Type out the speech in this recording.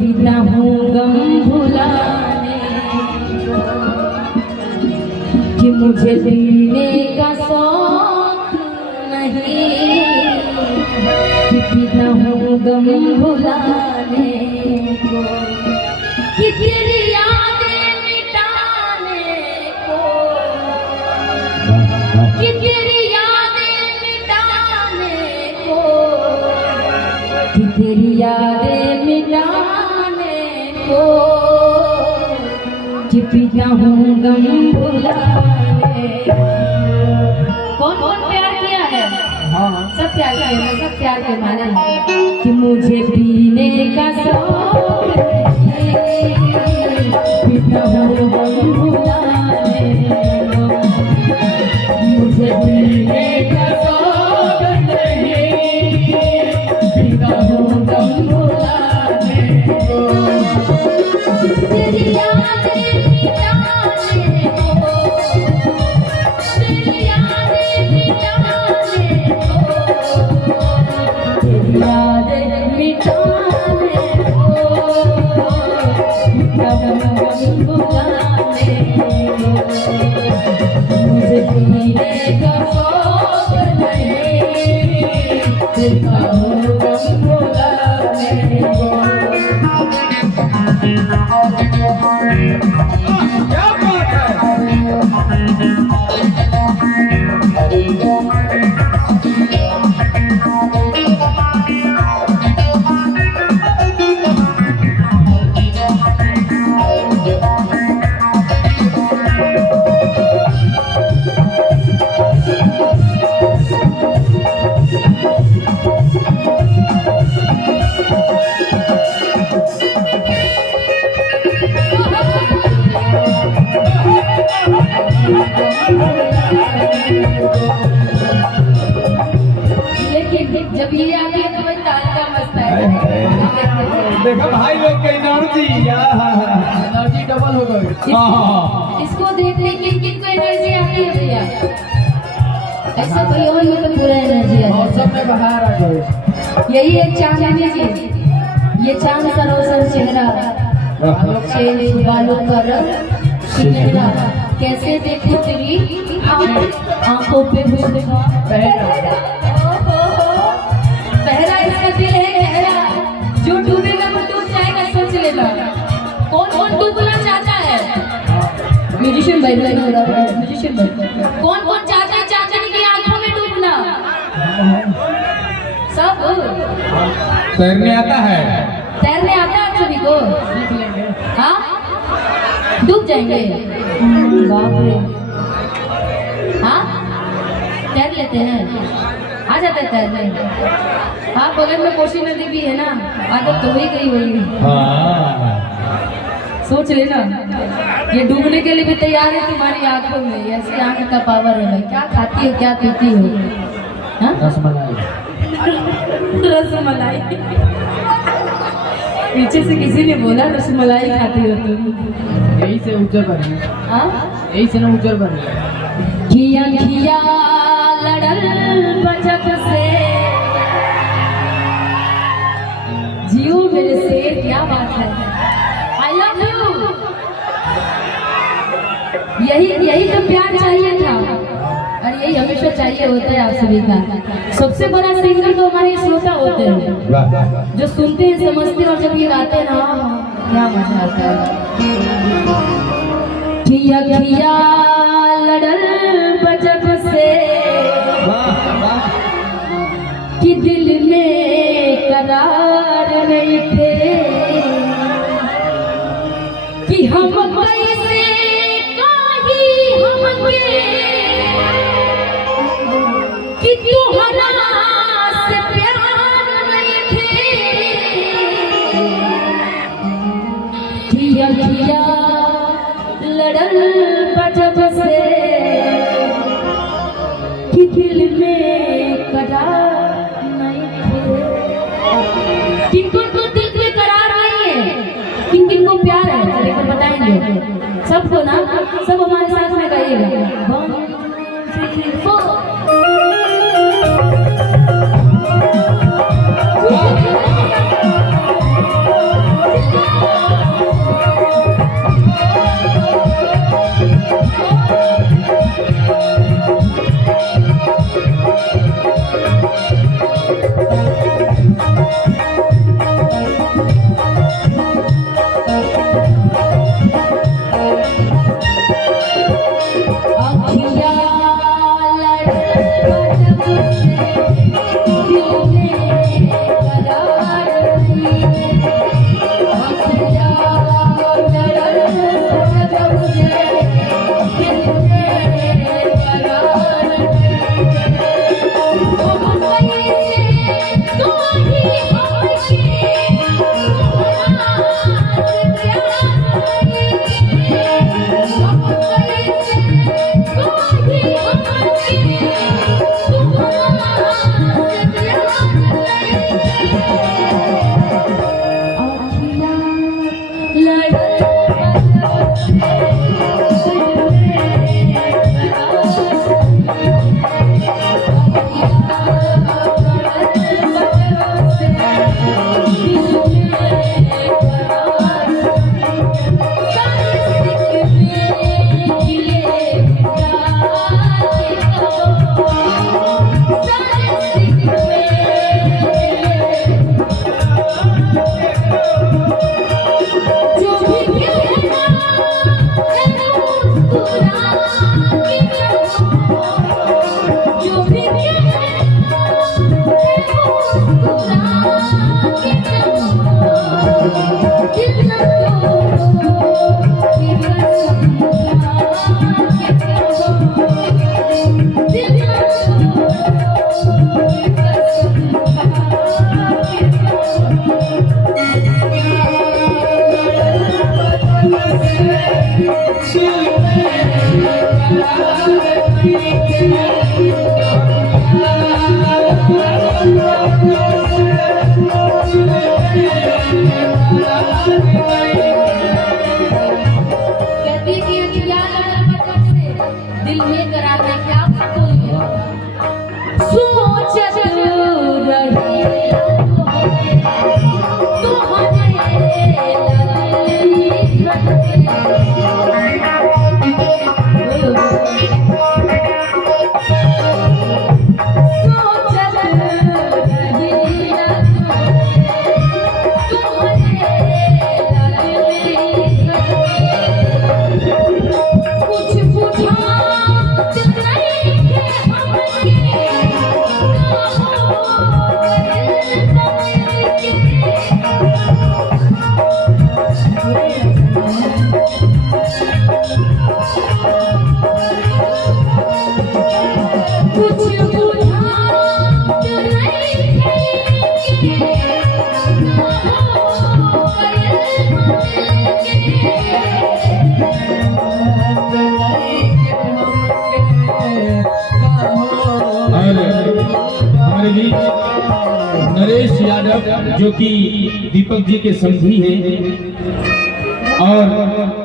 पीता हूँ गम भुलाने कि मुझे पीने का शौक नहीं, कि पीता हूँ गम भुलाने को, कि तेरी यादें मिटाने को, कि तेरी यादें मिटाने को, कि तेरी यादें मिटाने को, कि पीता हूँ गम भुलाने। कौन कौन प्यार किया है? हाँ सब प्यार किया है, सब प्यार के माने हैं कि मुझे पीने का शौक है, पीता हूँ गम भुलाने, मुझे पीने का शौक नहीं, पीता हूँ गम भुलाने, तेरी यादें मिटाने को, तेरी यादें मिटाने को, तेरी यादें मिटाने को, पीता हूँ गम भुलाने को, मुझे पीने का शौक नहीं, पीता हूँ गम भुलाने को। क्या बात लेकिन जब ये आ गया तो भाई ताल का मस्त है। देखा भाई लोग के एनर्जी एनर्जी डबल हो गई। इसको देखने की किनको एनर्जी आती है भैया? ऐसा कोई और में तो पूरा एनर्जी है और सब में बाहर आ गए। यही एक चांदनी जी, ये चांद सा रोशन चेहरा, शेर बालों का रंग सुनहरा, कैसे देखो तेरी आंखों पे हुस्न पहरा, इसका दिल है गहरा, जो डूबेगा वो डूब जाएगा, सोच लेना। कौन कौन डूबना चाहता है? म्यूजिशियन भाई, म्यूजिशियन भाई, कौन कौन चाहता है चांदनी की आंखों में डूबना? सब तैरने आता है, तैरने आता है आप सभी को? हाँ डूब जाएंगे, बाप रे। हाँ तैर लेते हैं, आ जाते हैं तैरने। हाँ बगल में कोसी नदी भी है ना, आदत तो हुई गई होगी। सोच लेना, ये डूबने के लिए भी तैयार है तुम्हारी आंखों में, ऐसी आंख का पावर है। क्या खाती हो, क्या पीती हो? हाँ रसमलाई। पीछे से किसी ने बोला रसमलाई खाती हो तुम। यही से उज्जर बनी। हाँ यही से ना उज्जर बनी। घिया घिया लड़ल बजब से, जियो मेरे शेर, क्या बात है। I love you. यही तो प्यार चाहिए था, और यही हमेशा चाहिए होता है आप सभी का। सबसे बड़ा सिंगर तो हमारे श्रोता होते हैं, जो सुनते हैं समझते हैं, और जब ये गाते हैं ना क्या मजा आता है। घिया घिया लड़ल बजब से, कि दिल में करार नहीं थे, कि हम कैसे काही हमके, कि तुम्हारा से प्यार नहीं थे, घिया घिया लड़ल बजब से, कि दिल में करार नहीं थे। किनको दिल में करार नहीं है, किन किन को प्यार है, चलिए तो बताएंगे सबको ना, सब हमारे साथ में गाइएगा। 1 2 3 4। हमारे बीच नरेश यादव जो कि दीपक जी के समधी हैं और